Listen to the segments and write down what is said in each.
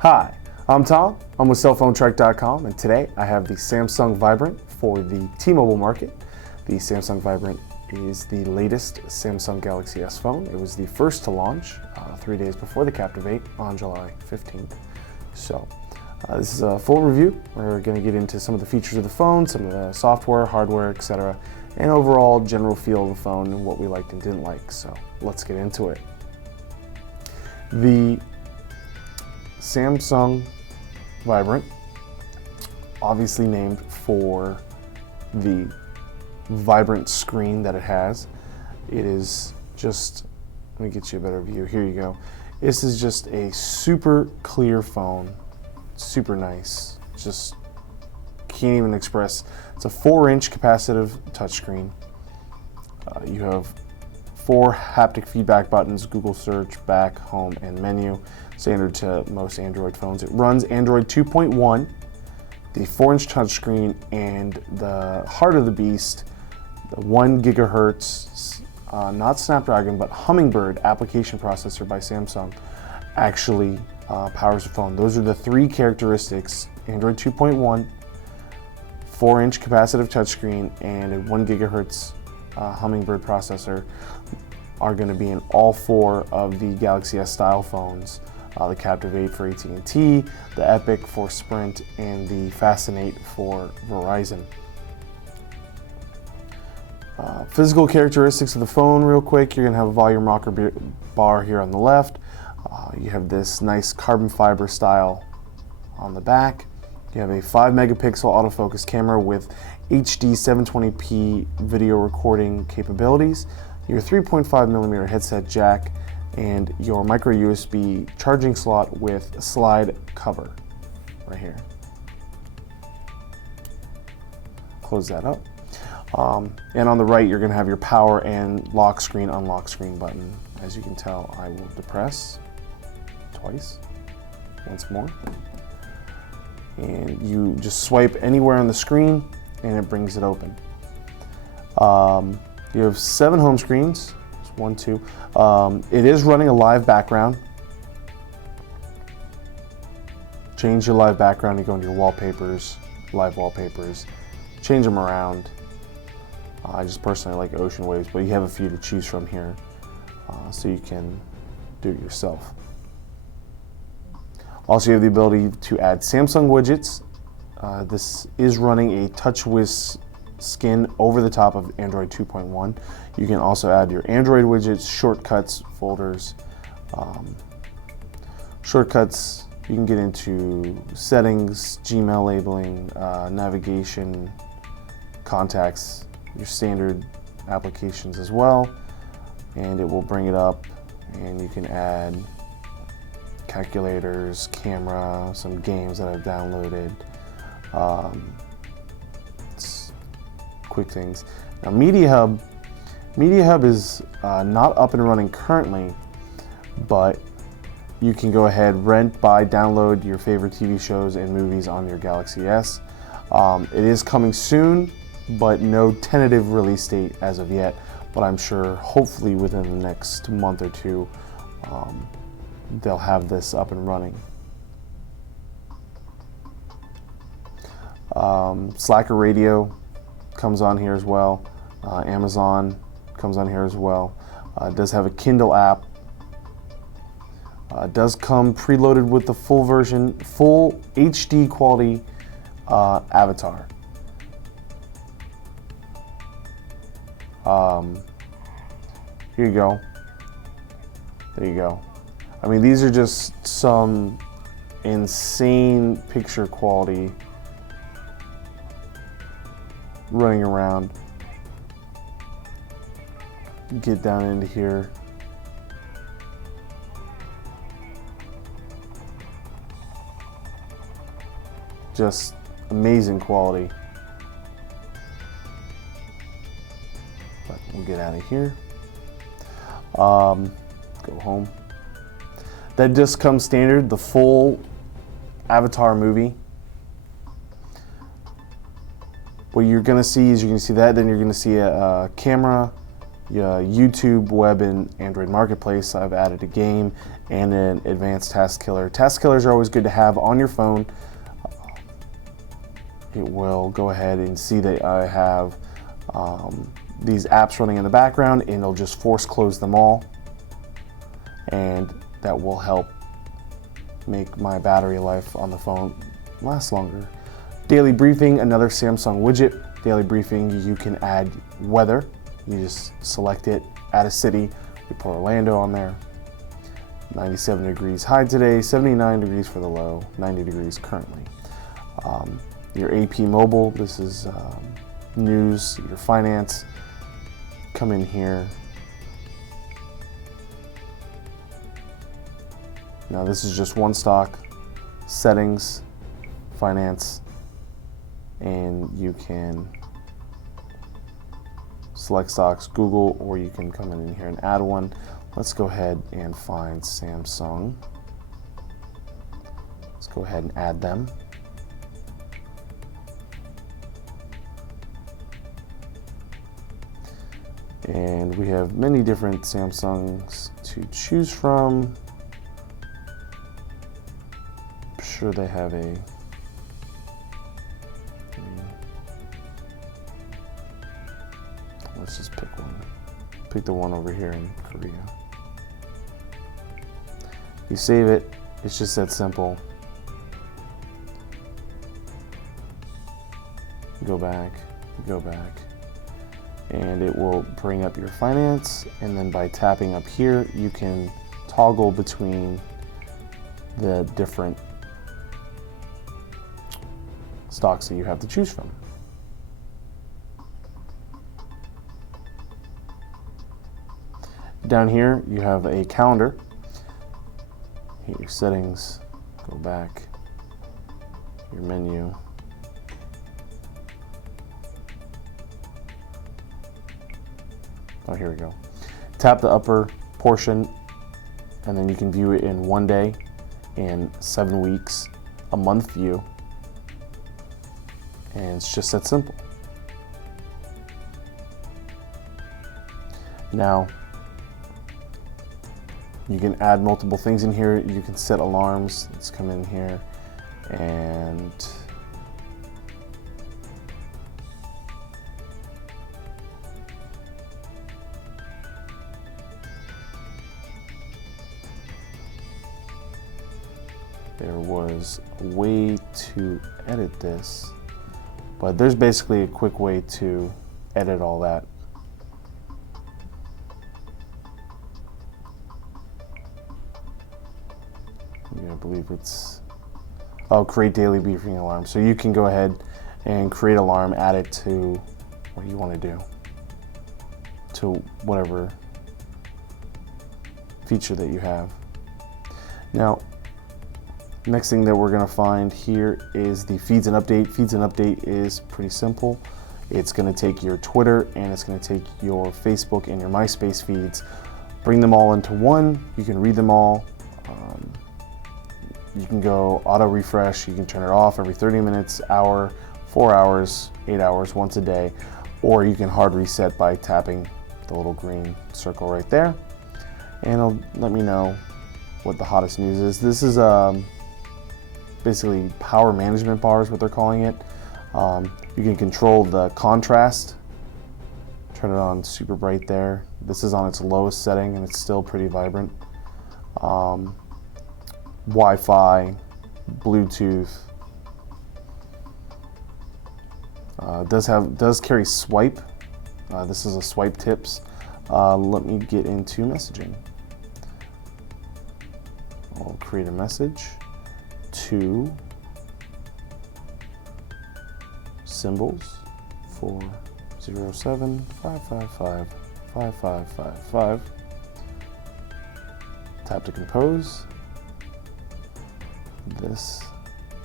Hi, I'm Tom. I'm with cellphonetrek.com, and today I have the Samsung Vibrant for the T-Mobile market. The Samsung Vibrant is the latest Samsung Galaxy S phone. It was the first to launch 3 days before the Captivate on July 15th. So this is a full review. We're going to get into some of the features of the phone, some of the software, hardware, etc., and overall general feel of the phone and what we liked and didn't like. So let's get into it. The Samsung Vibrant, obviously named for the vibrant screen that it has. It is just, let me get you a better view. Here you go. This is just a super clear phone, super nice. Just can't even express. It's a 4-inch capacitive touchscreen. You have 4 haptic feedback buttons: Google search, back, home, and menu. Standard to most Android phones. It runs Android 2.1, the 4-inch touchscreen, and the heart of the beast, the 1 gigahertz, not Snapdragon, but Hummingbird application processor by Samsung actually powers the phone. Those are the 3 characteristics: Android 2.1, 4-inch capacitive touchscreen, and a 1 gigahertz Hummingbird processor are going to be in all 4 of the Galaxy S style phones. The Captivate for AT&T, the Epic for Sprint, and the Fascinate for Verizon. Physical characteristics of the phone real quick. You're going to have a volume rocker bar here on the left. You have this nice carbon fiber style on the back. You have a 5 megapixel autofocus camera with HD 720p video recording capabilities, your 3.5 millimeter headset jack, and your micro USB charging slot with slide cover right here. Close that up. And on the right, you're going to have your power and lock screen, unlock screen button. As you can tell, I will depress twice, once more. And you just swipe anywhere on the screen and it brings it open. You have 7 home screens. 1, 2. It is running a live background. Change your live background. You go into your wallpapers, live wallpapers, change them around. I just personally like ocean waves, but you have a few to choose from here, so you can do it yourself. Also, you have the ability to add Samsung widgets. This is running a TouchWiz skin over the top of Android 2.1. You can also add your Android widgets, shortcuts, folders. Shortcuts, you can get into settings, Gmail labeling, navigation, contacts, your standard applications as well. And it will bring it up, and you can add calculators, camera, some games that I've downloaded. Quick things. Now Media Hub is not up and running currently, but you can go ahead, rent, buy, download your favorite TV shows and movies on your Galaxy S. It is coming soon, but no tentative release date as of yet, but I'm sure hopefully within the next month or 2 they'll have this up and running. Slacker Radio comes on here as well. Amazon comes on here as well. It does have a Kindle app. It does come preloaded with the full version, full HD quality avatar. Here you go. There you go. I mean, these are just some insane picture quality running around. Get down into here. Just amazing quality. But we'll get out of here. Go home. That just comes standard, the full Avatar movie. What you're going to see is you're going to see that, then you're going to see a camera, YouTube, web, and Android Marketplace. I've added a game and an advanced task killer. Task killers are always good to have on your phone. It will go ahead and see that I have these apps running in the background, and it'll just force close them all, and that will help make my battery life on the phone last longer. Daily Briefing, another Samsung widget. Daily Briefing, you can add weather. You just select it, add a city, we put Orlando on there. 97 degrees high today, 79 degrees for the low, 90 degrees currently. Your AP Mobile, this is news, your finance. Come in here. Now this is just one stock, settings, finance, and you can select stocks, Google, or you can come in here and add one. Let's go ahead and find Samsung. Let's go ahead and add them. And we have many different Samsungs to choose from. I'm sure they have a let's just pick one. Pick the one over here in Korea. You save it, it's just that simple. Go back, and it will bring up your finance, and then by tapping up here, you can toggle between the different stocks that you have to choose from. Down here, you have a calendar. Hit your settings, go back, your menu. Oh, here we go. Tap the upper portion, and then you can view it in 1 day, in 7 weeks, a month view, and it's just that simple. Now, you can add multiple things in here. You can set alarms. Let's come in here and there was a way to edit this, but there's basically a quick way to edit all that. I believe it's, create daily briefing alarm. So you can go ahead and create alarm, add it to what you want to do, to whatever feature that you have. Now, next thing that we're going to find here is the feeds and update. Feeds and update is pretty simple. It's going to take your Twitter and it's going to take your Facebook and your MySpace feeds, bring them all into one. You can read them all. You can go auto refresh. You can turn it off every 30 minutes, hour, 4 hours, 8 hours, once a day, or you can hard reset by tapping the little green circle right there, and it'll let me know what the hottest news is. This is basically power management bar is what they're calling it. You can control the contrast, turn it on super bright there. This is on its lowest setting and it's still pretty vibrant. Wi-Fi, Bluetooth, does carry swipe. This is a swipe tips. Let me get into messaging. I'll create a message to symbols 407-555-5555. Tap to compose. This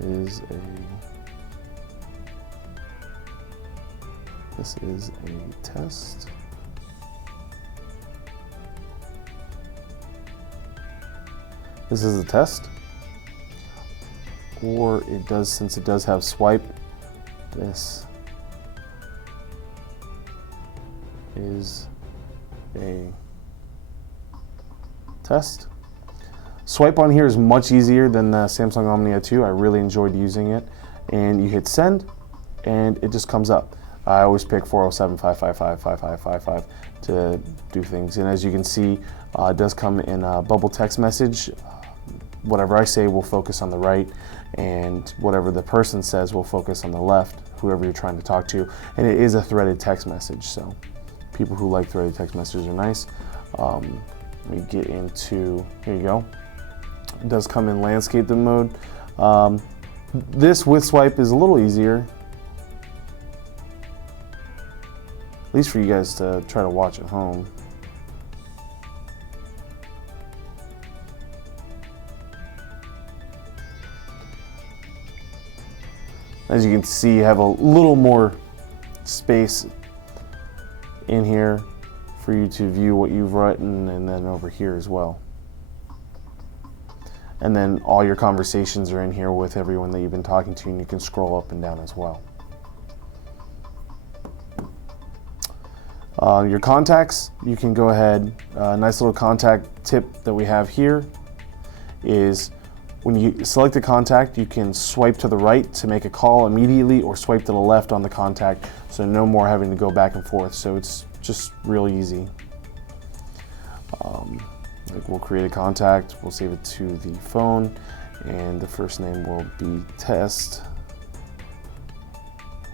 is a test. This is a test. Or it does, since it does have swipe, this is a test. Swipe on here is much easier than the Samsung Omnia 2. I really enjoyed using it. And you hit send, and it just comes up. I always pick 407-555-5555 to do things. And as you can see, it does come in a bubble text message. Whatever I say will focus on the right, and whatever the person says will focus on the left, whoever you're trying to talk to. And it is a threaded text message, so people who like threaded text messages are nice. Let me get into, here you go. It does come in landscape mode. This with swipe is a little easier, at least for you guys to try to watch at home. As you can see, you have a little more space in here for you to view what you've written, and then over here as well. And then all your conversations are in here with everyone that you've been talking to, and you can scroll up and down as well. Your contacts, you can go ahead, nice little contact tip that we have here is when you select a contact, you can swipe to the right to make a call immediately, or swipe to the left on the contact, so no more having to go back and forth. So it's just real easy. Like we'll create a contact, we'll save it to the phone, and the first name will be Test.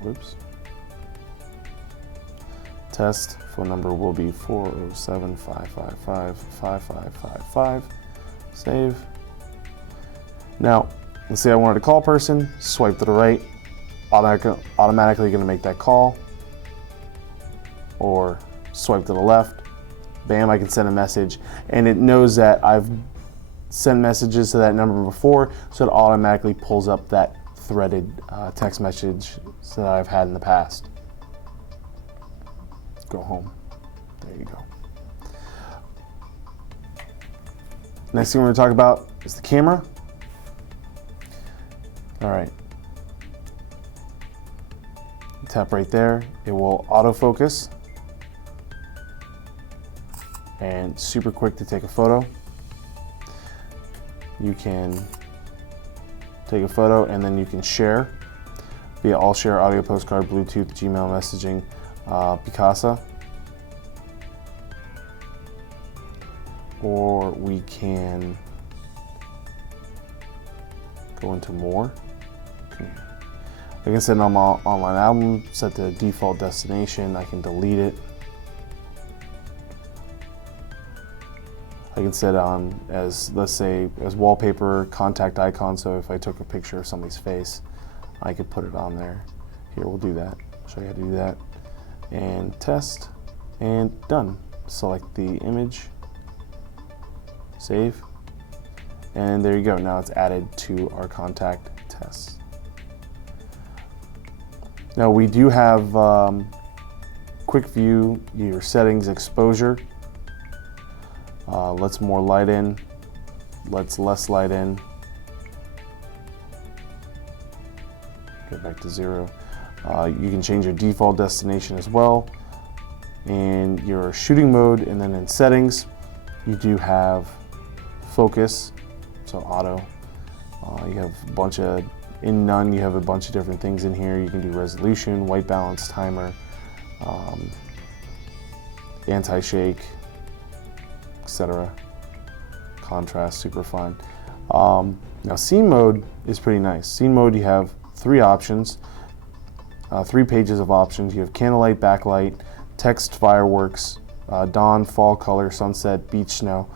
Whoops. Test. Phone number will be 407-555-5555. Save. Now, let's say I wanted to call a person, swipe to the right, automatically going to make that call, or swipe to the left. Bam, I can send a message, and it knows that I've sent messages to that number before, so it automatically pulls up that threaded text message that I've had in the past. Go home. There you go. Next thing we're going to talk about is the camera. All right. Tap right there. It will autofocus. And super quick to take a photo. You can take a photo and then you can share via AllShare, audio postcard, Bluetooth, Gmail messaging, Picasa. Or we can go into more. I can set an online album, set the default destination, I can delete it. I can set on as, let's say, as wallpaper, contact icon, so if I took a picture of somebody's face, I could put it on there. Here, we'll do that. Show you how to do that. And test, and done. Select the image, save, and there you go. Now it's added to our contact test. Now we do have quick view, your settings, exposure. Let's more light in, let's less light in. Get back to 0. You can change your default destination as well, and your shooting mode, and then in settings, you do have focus, so auto. You have a bunch of, in none, you have a bunch of different things in here. You can do resolution, white balance, timer, anti-shake, etc. Contrast, super fine. Now scene mode is pretty nice. Scene mode, you have 3 options, 3 pages of options. You have candlelight, backlight, text, fireworks, dawn, fall color, sunset, beach, snow,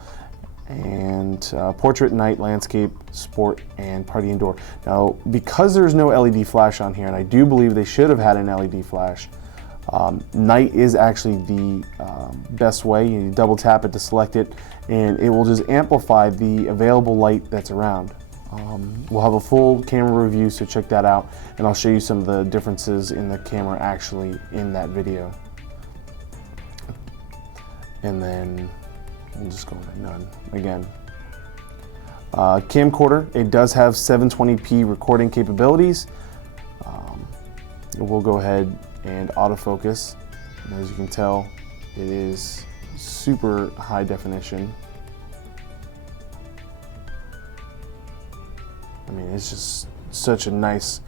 and portrait, night, landscape, sport, and party indoor. Now, because there's no LED flash on here, and I do believe they should have had an LED flash, night is actually the best way. You double tap it to select it, and it will just amplify the available light that's around. We'll have a full camera review, so check that out, and I'll show you some of the differences in the camera actually in that video. And then we'll just go with none again. Camcorder, it does have 720p recording capabilities. We'll go ahead and autofocus. And as you can tell, it is super high definition. I mean, it's just such a nice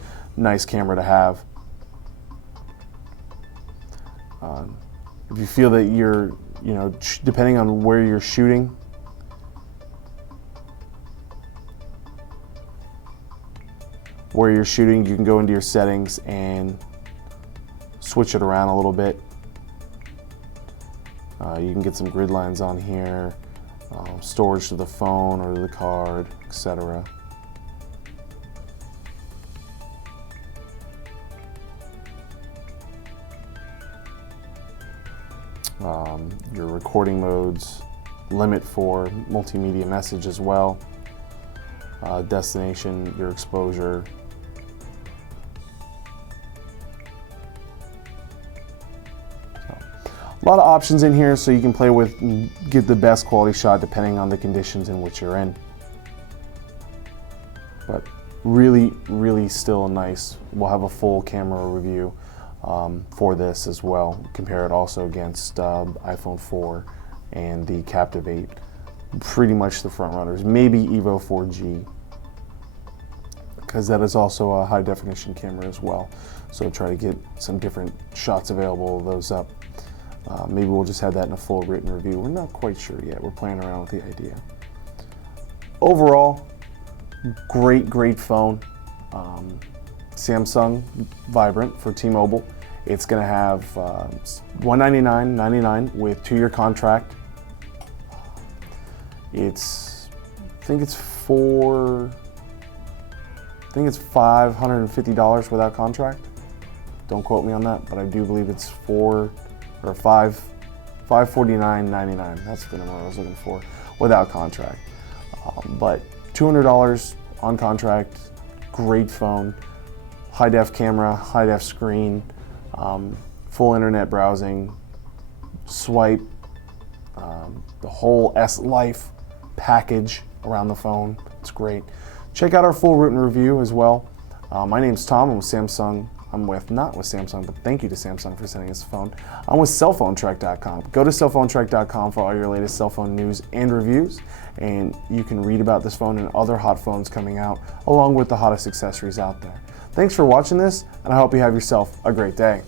camera to have. If you feel that you're, depending on where you're shooting, you can go into your settings and switch it around a little bit. You can get some grid lines on here, storage to the phone or to the card, etc. Your recording modes, limit for multimedia message as well, destination, your exposure. A lot of options in here so you can play with and get the best quality shot depending on the conditions in which you're in. But really still nice. We'll have a full camera review for this as well. Compare it also against iPhone 4 and the Captivate. Pretty much the front runners. Maybe Evo 4G, because that is also a high definition camera as well. So try to get some different shots available of those up. Maybe we'll just have that in a full written review. We're not quite sure yet. We're playing around with the idea. Overall, great phone. Samsung Vibrant for T-Mobile. It's going to have $199.99 with 2-year contract. I think it's $550 without contract. Don't quote me on that, but I do believe it's $549.99. That's the number I was looking for without contract. But $200 on contract. Great phone. High def camera, high def screen, full internet browsing, swipe, the whole S-Life package around the phone. It's great. Check out our full written review as well. My name's Tom. I'm with Samsung. Not with Samsung, but thank you to Samsung for sending us the phone. I'm with cellphonetrek.com. Go to cellphonetrek.com for all your latest cell phone news and reviews, and you can read about this phone and other hot phones coming out, along with the hottest accessories out there. Thanks for watching this, and I hope you have yourself a great day.